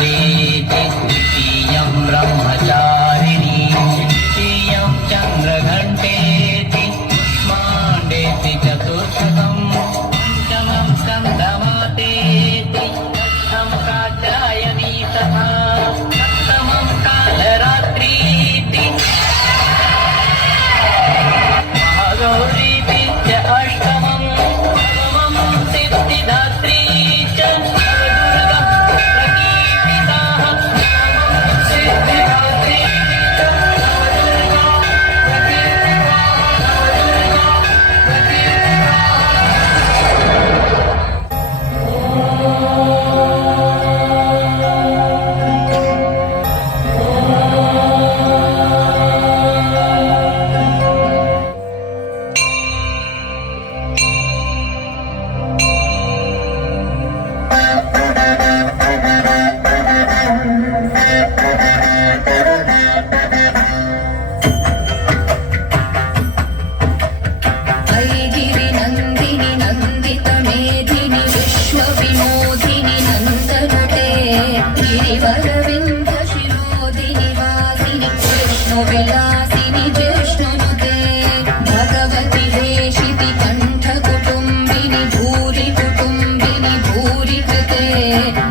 प्रीति द्वितीयं ब्रह्मचारिणी तृतीयं चन्द्रघण्टेति कुष्माण्डेति चतुर्थकं पञ्चमं स्कन्दमातेति षष्ठं कात्यायनी तथा सप्तमं कालरात्रीति महागौरीति च अष्टमं नवमं सिद्धिदात्री च नवदुर्गा प्रकीर्तिताः सिद्धिदात्री च नवदुर्गा प्रकीर्तिता ऐगिरि नन्दिनि नन्दित मेधिनि विश्वविनोदिनि नन्दनुते गिरिवरविन्द शिरोदिनि वासिनि विष्णुविलासिनि जिष्णुनुते भगवति देशिति कण्ठकुटुम्बिनि भूरि कुटुम्बिनि भूरि कृते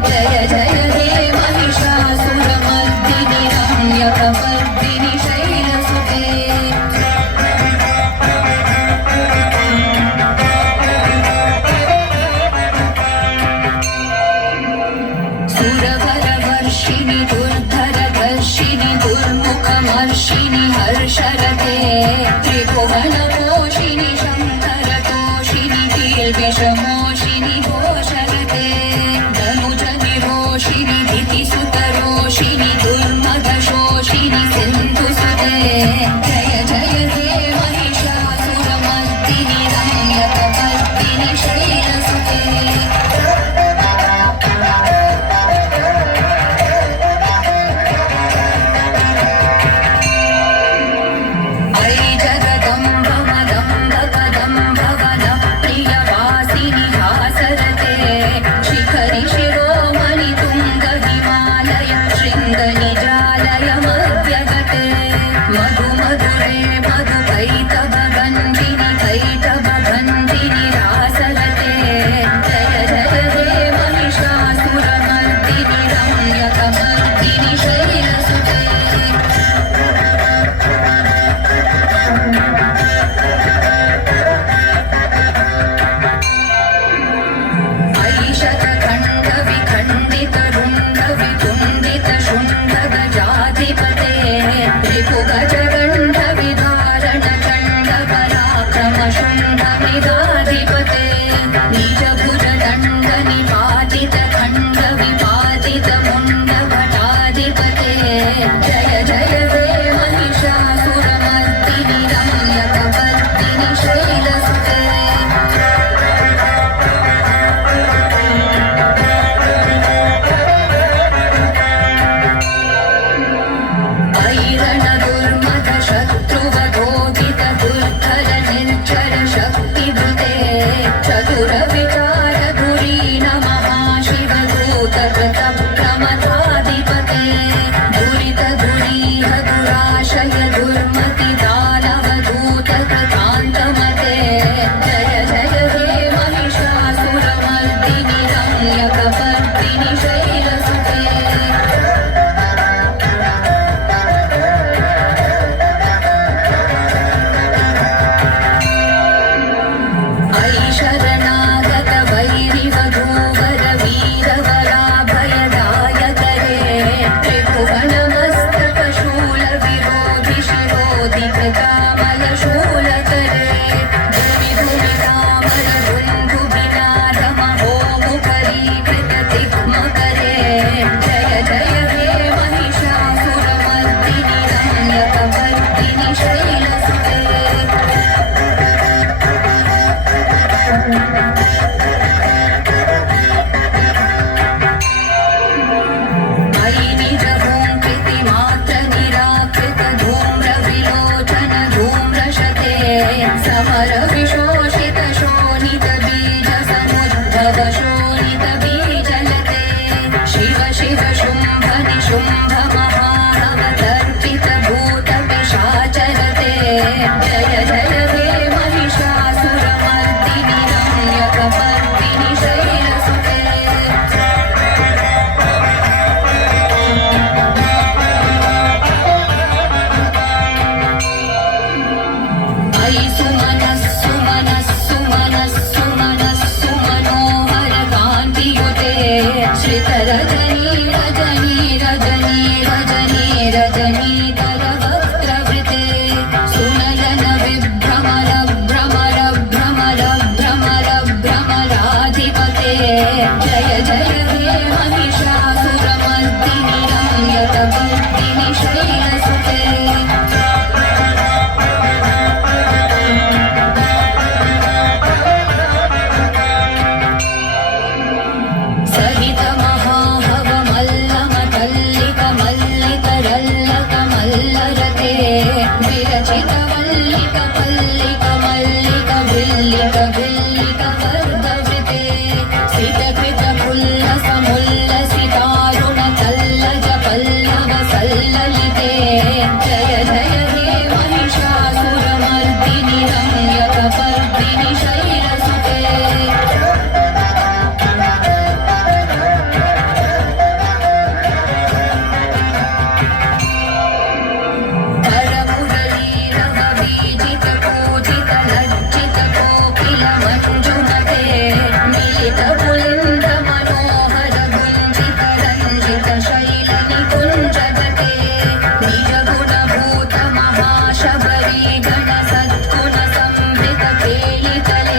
जय जय हे महिषासुरमर्दिनि रम्यकपर्दिनि शैलसुते सुरवरवर्षिणि दुर्धरदर्शिनि दुर्मुखमर्षिणि हर्षरते त्रिभुवनपोषिणि शङ्करतोषिणि कील्विषमोषिणि घोषरते धनुजनिरोषिणि दितिसुतरोषिणि दुर्मदशोषिणि सिन्धुसुते जय जय हे महिषासुरमर्दिनि रम्यकपर्दिनि शैलसुते ऐ जगदम्ब मदम्ब कदम्ब वनप्रियवासिनि हासरते शिखरि शिरोमणि तुङ्ग हिमालय शृङ्गनिजालय मध्यगते मधु मधुरे मधुकैटभगञ्जिनि कैटभगञ्जिनि रासरते जय जय हे महिषासुरमर्दिनि रम्यकमर्दिनि शैलसुते ऐशतखण्डविखण्डितरुण्डवितुण्डितशुण्डगजाधिपते रिपुगजगण्डविधारणचण्डपराक्रमशुण्डमिदाधिपते निजभुजदण्डनिपातितखण्डविपातितमुण्डभटाधिपते जय जय हे महिषासुरमर्दिनि रम्यकपर्दिनि शैलसुते ऐरण दुर्मद शत्रुवधोदित दुर्धर निर्झर शक्तिभृते चतुर विचार धुरीण महाशिव दूत कृत प्रमथाधिपते दुरित धुरीह दुराशय दुर्मति दानव दूत कृतान्तमते जय जय हे महिषासुरमर्दिनि रम्यकपर्दिनि शैलसुते ऐ शरणागत वैरिवधूवर वीरवराभयदायकरे त्रिभुवनमस्तकशूल विरोधि शिरोधि कृतामलशूलकरे भुवि भुवि तामर दुन्दुभिनाद महोमुखरीकृत तिग्मकरे जय जय हे महिषासुरमर्दिनि रम्यकपर्दिनि शैलसुते ऐ निजभूङ्कृतिमात्र निराकृत धूम्रविलोचन धूम्रशते समर विशोषित शोणित बीज समुद्भव शोणित बीजलते शिव शिव शुम्भ विल्लित विल्लित वर्गवृते सितकृत पुल्लसमुल्लसितारुण तल्लज पल्लव सल्ललिते जय जय हे महिषासुरमर्दिनि रम्यकपर्दिनि शैलसुते परमुरलीरवबीजित पूजित लज्जित कोकिल मञ्जुमते मिलित पुलिन्द मनोहर गुञ्जित रञ्जित शैल निकुञ्जगते निज गुणभूत महाशबरी गण सद्गुण संवृत केलितले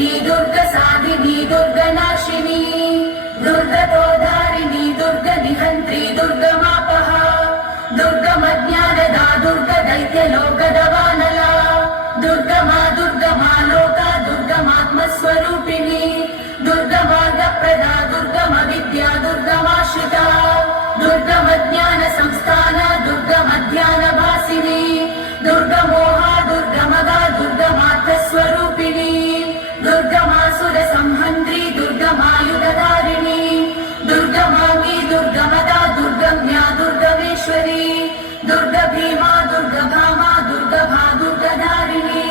दुर्गेशिनी दुर्गसाधिनी दुर्गनाशिनी दुर्गतोधारिणी दुर्गनिहन्त्री दुर्गमापहा दुर्गमज्ञानदा दुर्गदैत्यलोकदवानला दुर्गमा दुर्गमा लोका दुर्गमात्मस्वरूपिणी दुर्गमार्गप्रदा दुर्गमविद्या दुर्गमाश्रिता दुर्गमज्ञानसंस्थान दुर्गमध्यानभासिनी दुर्गमोहा दुर्गमदा दुर्गमार्थस्वरूपिणी दुर्गमासुरसंहन्त्री दुर्गमायुधधारिणी दुर्गमाङ्गी दुर्गमदा दुर्गम्या दुर्गमेश्वरी दुर्गभीमा दुर्गभामा दुर्गभा दुर्गधारिणी।